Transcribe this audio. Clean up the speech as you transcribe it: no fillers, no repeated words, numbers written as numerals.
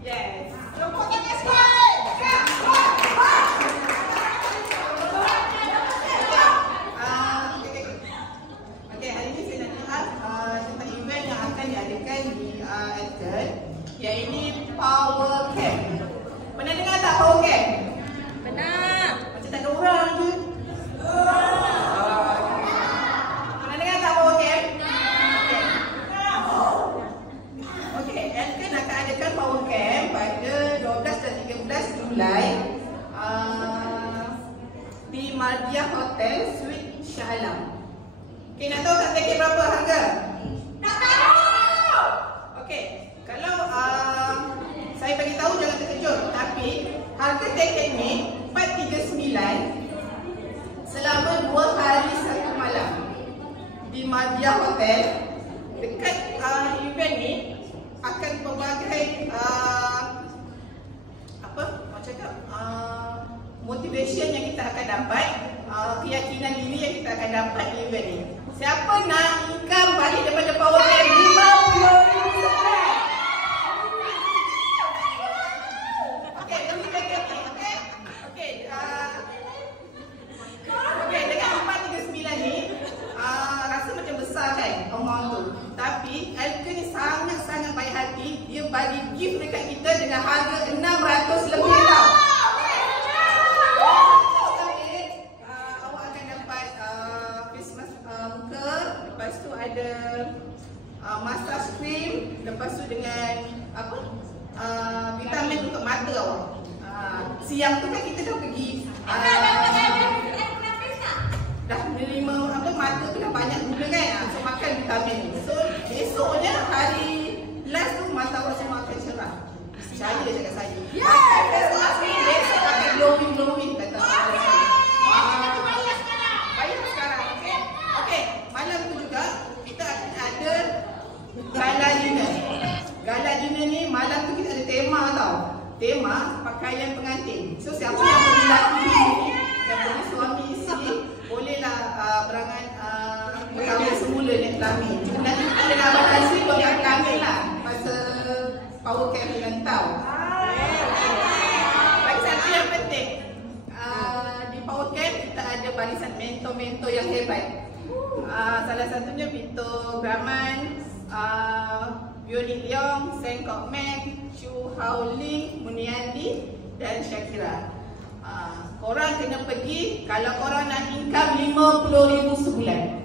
Yes. Tepuk tangan sekali. Okey, hari ini saya nak lihat tentang event yang akan diadakan di Elton, iaitu Power Camp. Pernah dengar tak Power Camp? Benar. Macam tak ada orang je. Pernah dengar tak Power Camp? Okey, Elton akan adakan Power Camp pada 12 dan 13 Julai di Mardia Hotel Suite Shah Alam. Okey, nak tahu tak tiket berapa harga? Tak tahu! Okey, kalau saya bagi tahu jangan terkejut, tapi harga tiket ni 439 selama 2 hari 1 malam di Mardia Hotel. Dekat event ni akan pelbagai motivation yang kita akan dapat, keyakinan diri yang kita akan dapat di event ni. Siapa nak income balik daripada Power Camp RM50,000? Okey, bagi tiket ni, okey? Okey, dengan 439 ni, rasa macam besar kan amount tu. Tapi Elton ni sangat-sangat baik hati. Dia bagi gift dekat kita dengan harga 600 lebih tau. Awak akan dapat Christmas muka. Lepas tu ada massage cream. Lepas tu dengan apa? Vitamin untuk mata awak. Siang tu kan kita dah pergi dah menerima mata tu dah banyak guna kan, so makan vitamin ni. So besoknya hari last tu mata awak semua akan cerah. Percaya cakap saya. Besok akan glowing kata saya. Bayar sekarang, okey? Okey, malam tu juga kita akan ada gala dinner. Gala dinner ni malam tu kita ada tema tau. Tema pakaian pengantin. So siapa yang pergi laki ni, yang pergi suami isteri, bolehlah berangan berkahwin semula naik kelamin. Cuma nanti kita dengan Abang Azri buatkan kelamin lah masa Power Camp dengan tau. Lagi satu yang penting, di Power Camp kita ada barisan mentor-mentor yang hebat. Salah satunya Victor Graman, Violin Leong, Seng Kok Meng, Chu Hao Ling, Muniandi dan Shakira. Korang kena pergi kalau korang nak income RM50,000 sebulan.